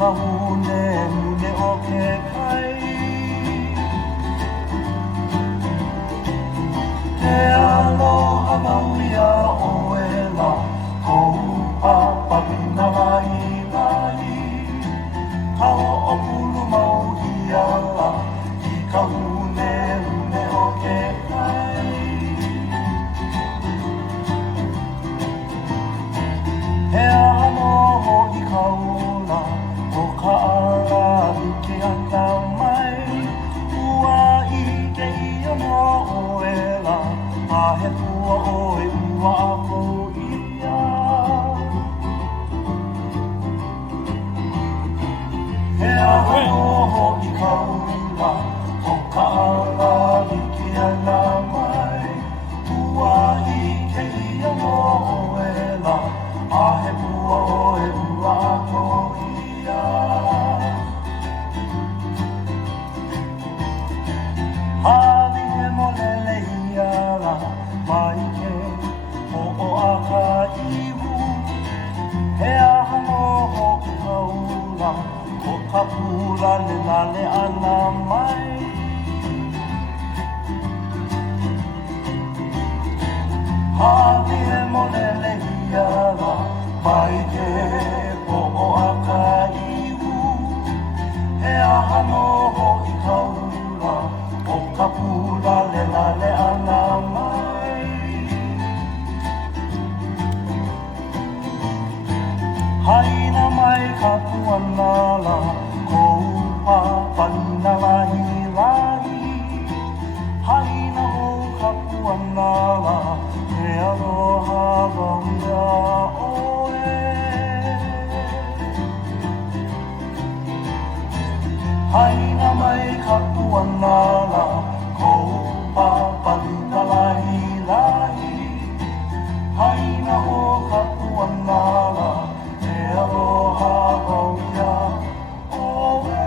ka hune mune o ke kai Te aloha mauia o e la kou a pawina lai lai Ka o pulu mau i ala i ka hune mune o ke kai He ano ho i ka ula o ka ala i ke ata mai Ua i ke ia no o e la a he pua o e ua a ko ia He ano ho i ka ula o ka ala i ke ana mai Ua i ke ia no o e la a he pua o e ua a ko ia Hali he molele ia la mai ke o a ka iwu He aha no ho ki ka ula o ka pula le lale ana mai Hali he molele ia la mai ke o a ka iwu He aha no ho ki ka ula o ka pula le lale ana mai Haina mai ka puana la kou a panina lahi lahi Haina o ka puana la he aloha wauia oe Haina mai ka puana la kou a panina lahi lahi Haina o ka puana la he aloha wauia oe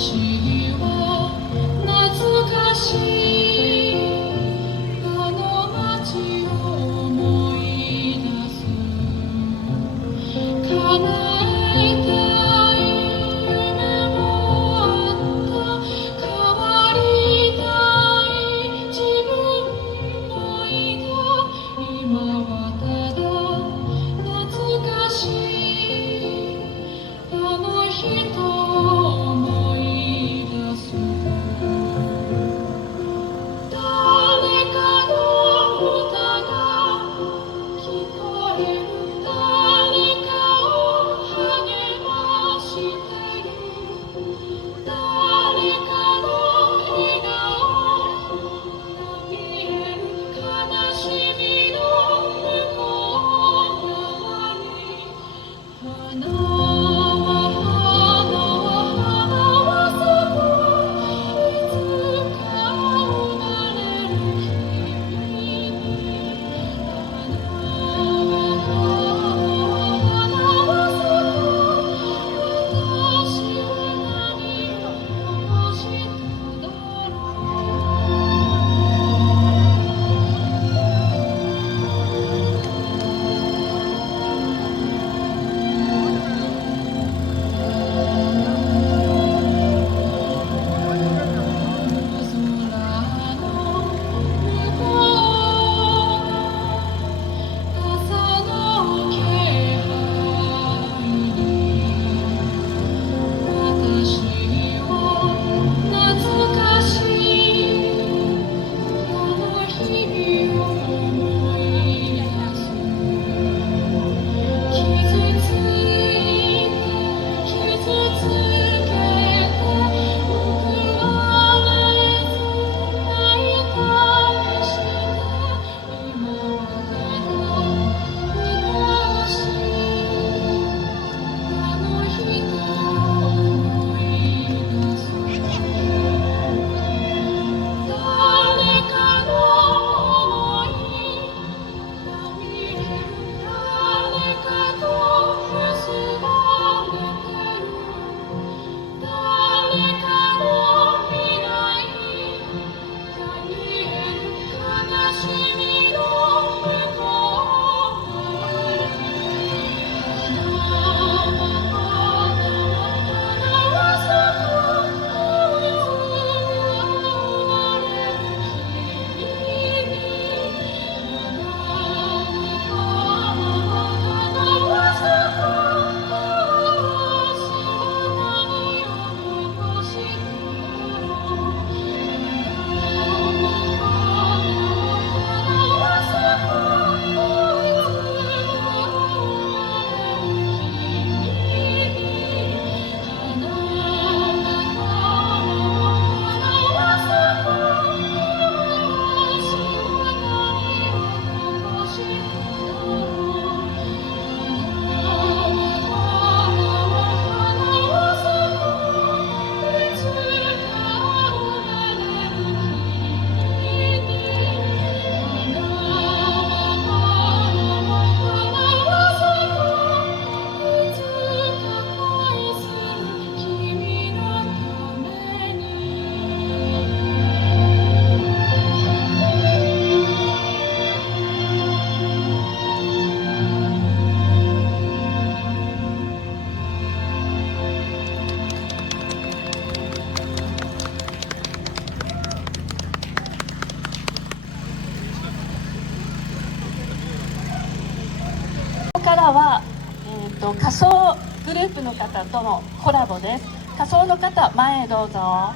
私は懐かしいあの街を思い出す。叶えたい夢もあった。変わりたい自分もいた。今はただ懐かしいあの人を思い出す。誰かの歌が聞こえる。誰かを励ましてる。誰かの笑顔が見える。悲しみの向こう側に花は咲く。いつか生まれる日に花は咲く。私は何を残しただろここからは、仮想グループの方とのコラボです。仮想の方、前へどうぞ。